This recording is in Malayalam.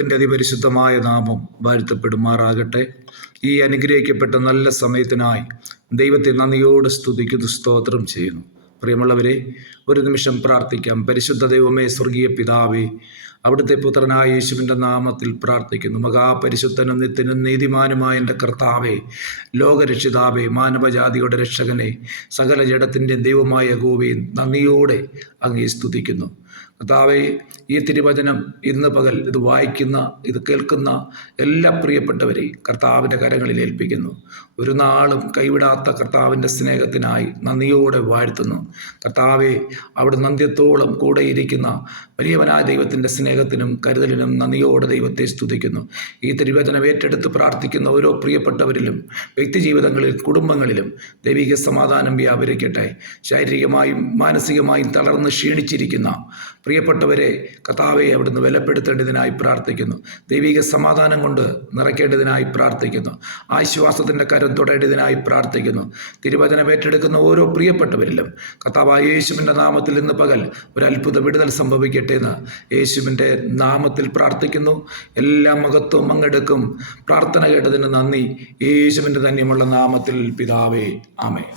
എൻ്റെ അതിപരിശുദ്ധമായ നാമം വാഴ്ത്തപ്പെടുമാറാകട്ടെ. ഈ അനുഗ്രഹിക്കപ്പെട്ട നല്ല സമയത്തിനായി ദൈവത്തെ നന്ദിയോട് സ്തുതിക്കുന്നു, സ്തോത്രം ചെയ്യുന്നു. പ്രിയമുള്ളവരെ, ഒരു നിമിഷം പ്രാർത്ഥിക്കാം. പരിശുദ്ധ ദൈവമേ, സ്വർഗീയ പിതാവേ, അവിടുത്തെ പുത്രനായ യേശുവിൻ്റെ നാമത്തിൽ പ്രാർത്ഥിക്കുന്നു. മഹാപരിശുദ്ധനും നിത്യനും നീതിമാനുമായ എൻ്റെ കർത്താവേ, ലോകരക്ഷിതാവേ, മാനവജാതിയുടെ രക്ഷകനെ, സകല ജഡത്തിൻ്റെ ദൈവമായ യഹോവേ, നന്ദിയോടെ അങ്ങേ സ്തുതിക്കുന്നു. കർത്താവേ, ഈ തിരുവചനം ഇന്ന് പകൽ ഇത് വായിക്കുന്ന, ഇത് കേൾക്കുന്ന എല്ലാ പ്രിയപ്പെട്ടവരെയും കർത്താവിൻ്റെ കരങ്ങളിൽ ഏൽപ്പിക്കുന്നു. ഒരു നാളും കൈവിടാത്ത കർത്താവിൻ്റെ സ്നേഹത്തിനായി നന്ദിയോടെ വാഴ്ത്തുന്നു. കർത്താവെ, അവിടുന്ന് അന്ത്യത്തോളം കൂടെ ഇരിക്കുന്ന വലിയവനായ ദൈവത്തിൻ്റെ സ്നേഹത്തിനും കരുതലിനും നന്ദിയോടെ ദൈവത്തെ സ്തുതിക്കുന്നു. ഈ തിരുവചനം ഏറ്റെടുത്ത് പ്രാർത്ഥിക്കുന്ന ഓരോ പ്രിയപ്പെട്ടവരിലും വ്യക്തിജീവിതങ്ങളിലും കുടുംബങ്ങളിലും ദൈവിക സമാധാനം വ്യാപരിക്കട്ടെ. ശാരീരികമായും മാനസികമായും തളർന്ന് ക്ഷീണിച്ചിരിക്കുന്ന പ്രിയപ്പെട്ടവരെ കർത്താവെ അവിടുന്ന് ബലപ്പെടുത്തേണ്ടതിനായി പ്രാർത്ഥിക്കുന്നു. ദൈവിക സമാധാനം കൊണ്ട് നിറയ്ക്കേണ്ടതിനായി പ്രാർത്ഥിക്കുന്നു. ആശ്വാസത്തിൻ്റെ കരം തൊടേണ്ടതിനായി പ്രാർത്ഥിക്കുന്നു. തിരുവചനം ഏറ്റെടുക്കുന്ന ഓരോ പ്രിയപ്പെട്ടവരിലും കർത്താവായ യേശുവിൻ്റെ നാമത്തിൽ ഇന്ന് പകൽ ഒരു അത്ഭുത വിടുതൽ സംഭവിക്കട്ടെ എന്ന് യേശുവിൻ്റെ നാമത്തിൽ പ്രാർത്ഥിക്കുന്നു. എല്ലാ മഹത്വവും അങ്ങെടുക്കും. പ്രാർത്ഥന കേട്ടതിന് നന്ദി. യേശുവിൻ്റെ ധന്യമുള്ള നാമത്തിൽ പിതാവേ, ആമേൻ.